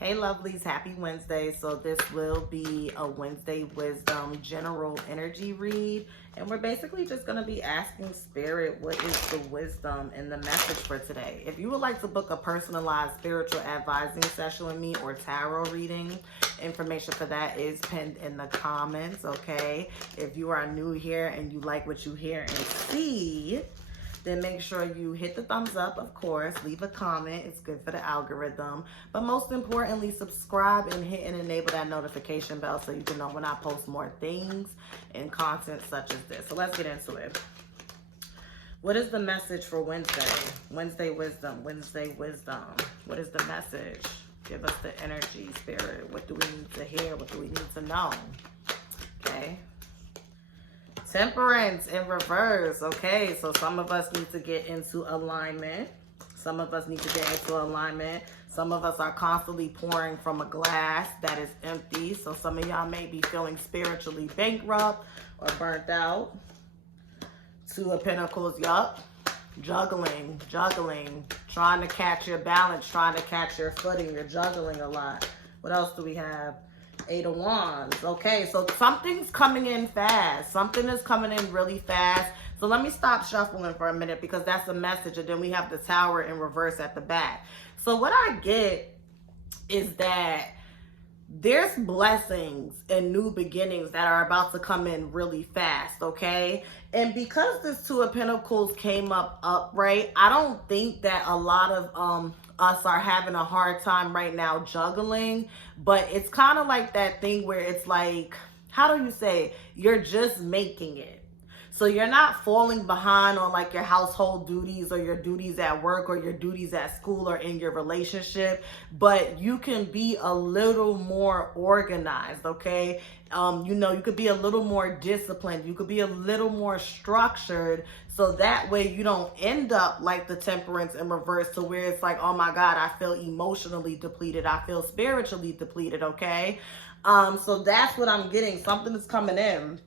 Hey lovelies, happy Wednesday. So this will be a Wednesday Wisdom general energy read. And we're basically just going to be asking Spirit, what is the wisdom and the message for today? If you would like to book a personalized spiritual advising session with me or tarot reading, information for that is pinned in the comments, okay? If you are new here and you like what you hear and see, then make sure you hit the thumbs up, of course, leave a comment, it's good for the algorithm, but most importantly, subscribe and hit and enable that notification bell so you can know when I post more things and content such as this. So let's get into it. What is the message for Wednesday? Wednesday wisdom, Wednesday wisdom. What is the message? Give us the energy, Spirit. What do we need to hear? What do we need to know? Okay. Temperance in reverse. Okay, so some of us need to get into alignment. Some of us need to get into alignment. Some of us are constantly pouring from a glass that is empty. So some of y'all may be feeling spiritually bankrupt or burnt out. Two of Pentacles, yup. Juggling, trying to catch your balance, trying to catch your footing. You're juggling a lot. What else do we have? Eight of Wands. Okay, so something's coming in fast. Something is coming in really fast. So let me stop shuffling for a minute because that's a message. And then we have the Tower in reverse at the back. So what I get is that there's blessings and new beginnings that are about to come in really fast, okay? And because this Two of Pentacles came up upright, I don't think that a lot of us are having a hard time right now juggling, but it's kind of like that thing where it's like, how do you say, you're just making it. So you're not falling behind on like your household duties or your duties at work or your duties at school or in your relationship, but you can be a little more organized, okay? You could be a little more disciplined. You could be a little more structured so that way you don't end up like the Temperance in reverse to where it's like, oh my God, I feel emotionally depleted. I feel spiritually depleted, okay? So that's what I'm getting. Something is coming in.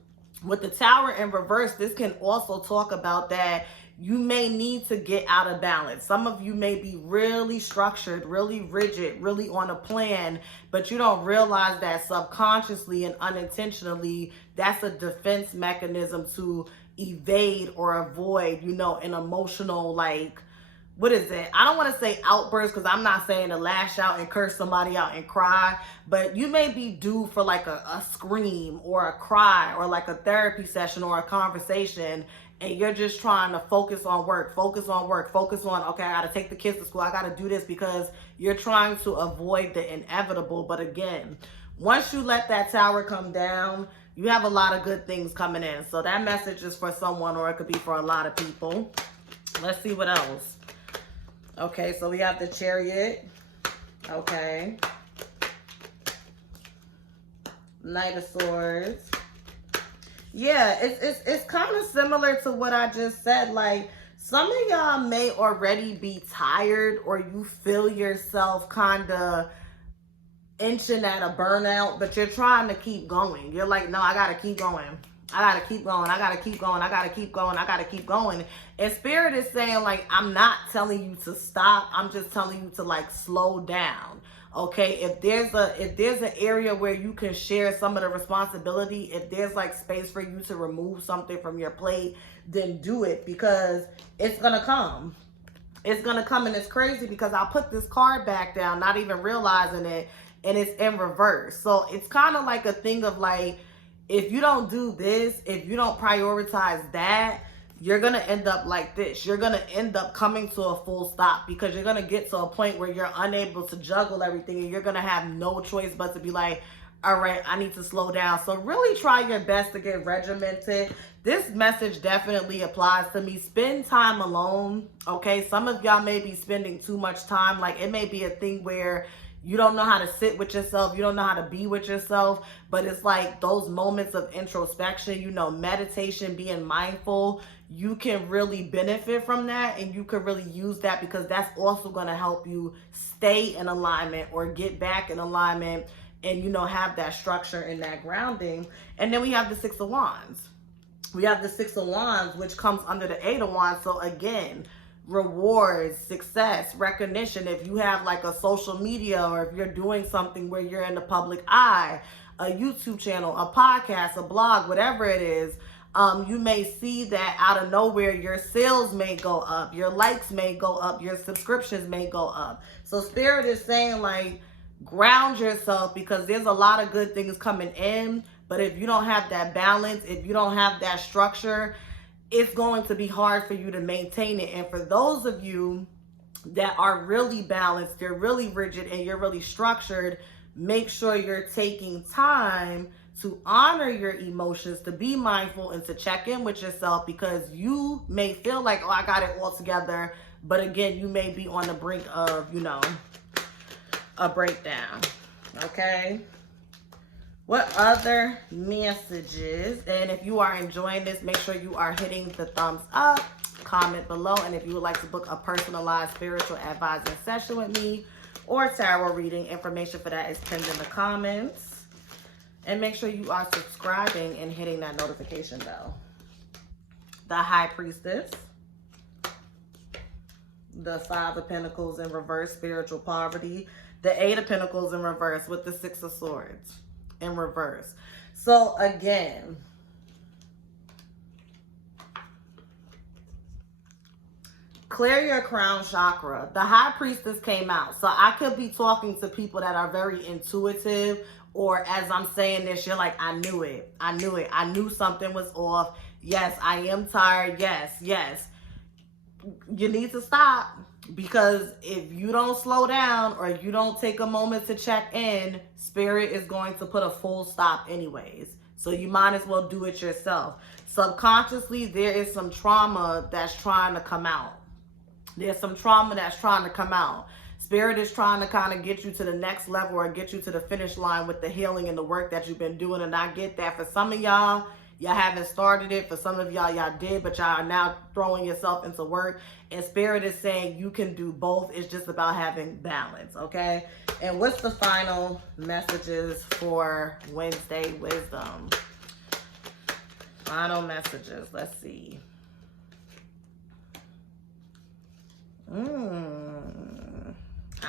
With the Tower in reverse, this can also talk about that you may need to get out of balance. Some of you may be really structured, really rigid, really on a plan, but you don't realize that subconsciously and unintentionally, that's a defense mechanism to evade or avoid, an emotional, like, what is it? I don't want to say outburst because I'm not saying to lash out and curse somebody out and cry, but you may be due for like a scream or a cry or like a therapy session or a conversation, and you're just trying to focus on work, focus on, okay, I got to take the kids to school. I got to do this because you're trying to avoid the inevitable. But again, once you let that tower come down, you have a lot of good things coming in. So that message is for someone, or it could be for a lot of people. Let's see what else. Okay, so we have the Chariot. Okay. Knight of Swords. Yeah, it's kind of similar to what I just said. Like, some of y'all may already be tired, or you feel yourself kind of inching at a burnout, but you're trying to keep going. You're like, no, I got to keep going. I got to keep going. I got to keep going. I got to keep going. I got to keep going. And Spirit is saying, like, I'm not telling you to stop. I'm just telling you to, like, slow down. Okay, if there's an area where you can share some of the responsibility, if there's like space for you to remove something from your plate, then do it, because it's gonna come. It's gonna come. And it's crazy because I put this card back down, not even realizing it, and it's in reverse. So it's kind of like a thing of like, if you don't do this, if you don't prioritize that, you're going to end up like this. You're going to end up coming to a full stop, because you're going to get to a point where you're unable to juggle everything, and you're going to have no choice but to be like, all right, I need to slow down. So really try your best to get regimented. This message definitely applies to me. Spend time alone, okay? Some of y'all may be spending too much time. Like, it may be a thing where you don't know how to sit with yourself. You don't know how to be with yourself. But it's like those moments of introspection, meditation, being mindful. You can really benefit from that, and you can really use that, because that's also going to help you stay in alignment or get back in alignment and, have that structure and that grounding. And then we have the Six of Wands. We have the Six of Wands, which comes under the Eight of Wands. So again, rewards, success, recognition. If you have like a social media, or if you're doing something where you're in the public eye, a YouTube channel, a podcast, a blog, whatever it is, you may see that out of nowhere your sales may go up, your likes may go up, your subscriptions may go up. So Spirit is saying, like, ground yourself, because there's a lot of good things coming in, but if you don't have that balance, if you don't have that structure, it's going to be hard for you to maintain it. And for those of you that are really balanced, you're really rigid, and you're really structured, make sure you're taking time to honor your emotions, to be mindful, and to check in with yourself, because you may feel like, oh, I got it all together, but again, you may be on the brink of, you know, a breakdown. Okay? What other messages? And if you are enjoying this, make sure you are hitting the thumbs up, comment below, and if you would like to book a personalized spiritual advising session with me or tarot reading, information for that is pinned in the comments. And make sure you are subscribing and hitting that notification bell. The High Priestess, the Five of Pentacles in reverse, spiritual poverty, the Eight of Pentacles in reverse with the Six of Swords in reverse. So again, clear your crown chakra. The High Priestess came out. So I could be talking to people that are very intuitive, or as I'm saying this, you're like, I knew it. I knew it. I knew something was off. Yes, I am tired. Yes, yes. You need to stop, because if you don't slow down, or you don't take a moment to check in, Spirit is going to put a full stop anyways. So you might as well do it yourself. Subconsciously, there is some trauma that's trying to come out. There's some trauma that's trying to come out. Spirit is trying to kind of get you to the next level, or get you to the finish line with the healing and the work that you've been doing. And I get that. For some of y'all, y'all haven't started it. For some of y'all, y'all did, but y'all are now throwing yourself into work. And Spirit is saying you can do both. It's just about having balance, okay? And what's the final messages for Wednesday Wisdom? Final messages. Let's see.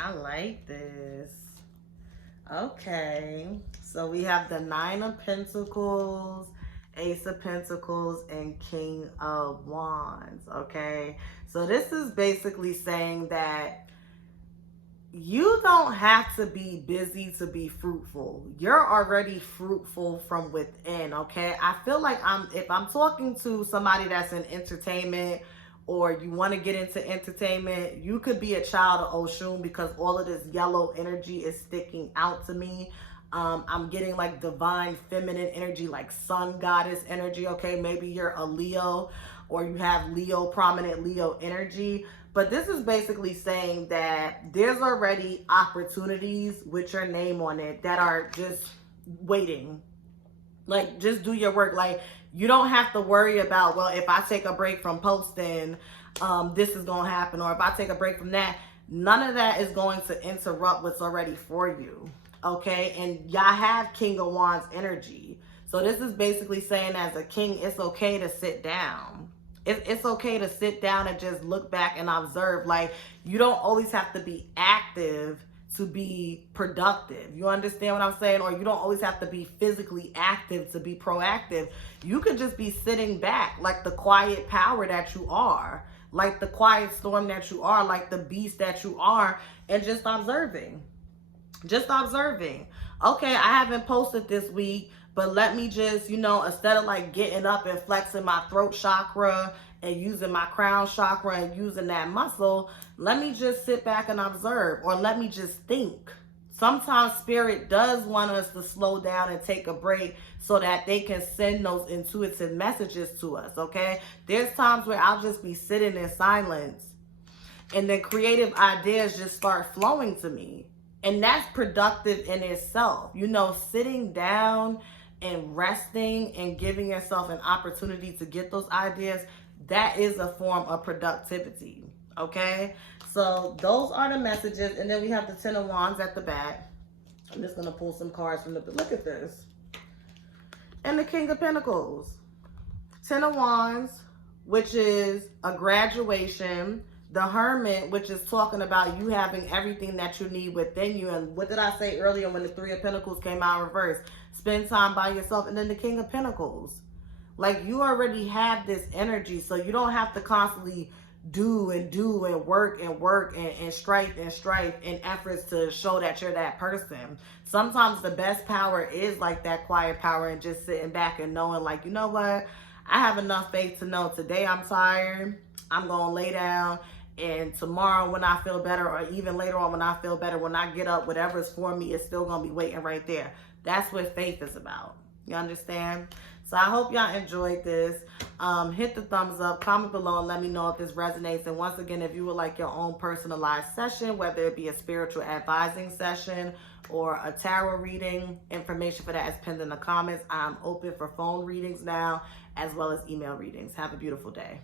I like this. Okay. So we have the Nine of Pentacles, Ace of Pentacles, and King of Wands. Okay. So this is basically saying that you don't have to be busy to be fruitful. You're already fruitful from within. Okay. I feel like if I'm talking to somebody that's in entertainment, or you want to get into entertainment, you could be a child of Oshun, because all of this yellow energy is sticking out to me. I'm getting like divine feminine energy, like sun goddess energy. Okay, maybe you're a Leo, or you have Leo, prominent Leo energy. But this is basically saying that there's already opportunities with your name on it that are just waiting. Like, just do your work. Like, you don't have to worry about, well, if I take a break from posting, this is going to happen. Or if I take a break from that, none of that is going to interrupt what's already for you. Okay? And y'all have King of Wands energy. So this is basically saying, as a king, it's okay to sit down. It's okay to sit down and just look back and observe. Like, you don't always have to be active to be productive. You understand what I'm saying? Or you don't always have to be physically active to be proactive. You could just be sitting back, like the quiet power that you are, like the quiet storm that you are, like the beast that you are, and just observing. Just observing. Okay, I haven't posted this week, but let me just, you know, instead of like getting up and flexing my throat chakra and using my crown chakra and using that muscle, let me just sit back and observe, or let me just think. Sometimes Spirit does want us to slow down and take a break so that they can send those intuitive messages to us, okay? There's times where I'll just be sitting in silence, and then creative ideas just start flowing to me. And that's productive in itself. You know, sitting down and resting and giving yourself an opportunity to get those ideas, that is a form of productivity, okay? So those are the messages. And then we have the Ten of Wands at the back. I'm just going to pull some cards from the, look at this. And the King of Pentacles. Ten of Wands, which is a graduation, The Hermit, which is talking about you having everything that you need within you. And what did I say earlier when the Three of Pentacles came out in reverse? Spend time by yourself. And then the King of Pentacles. Like, you already have this energy, so you don't have to constantly do and work and strife and efforts to show that you're that person. Sometimes the best power is like that quiet power and just sitting back and knowing, like, you know what? I have enough faith to know today I'm tired. I'm going to lay down. And tomorrow when I feel better, or even later on when I feel better, when I get up, whatever's for me is still going to be waiting right there. That's what faith is about. You understand? So I hope y'all enjoyed this. Hit the thumbs up, comment below, and let me know if this resonates. And once again, if you would like your own personalized session, whether it be a spiritual advising session or a tarot reading, information for that is pinned in the comments. I'm open for phone readings now, as well as email readings. Have a beautiful day.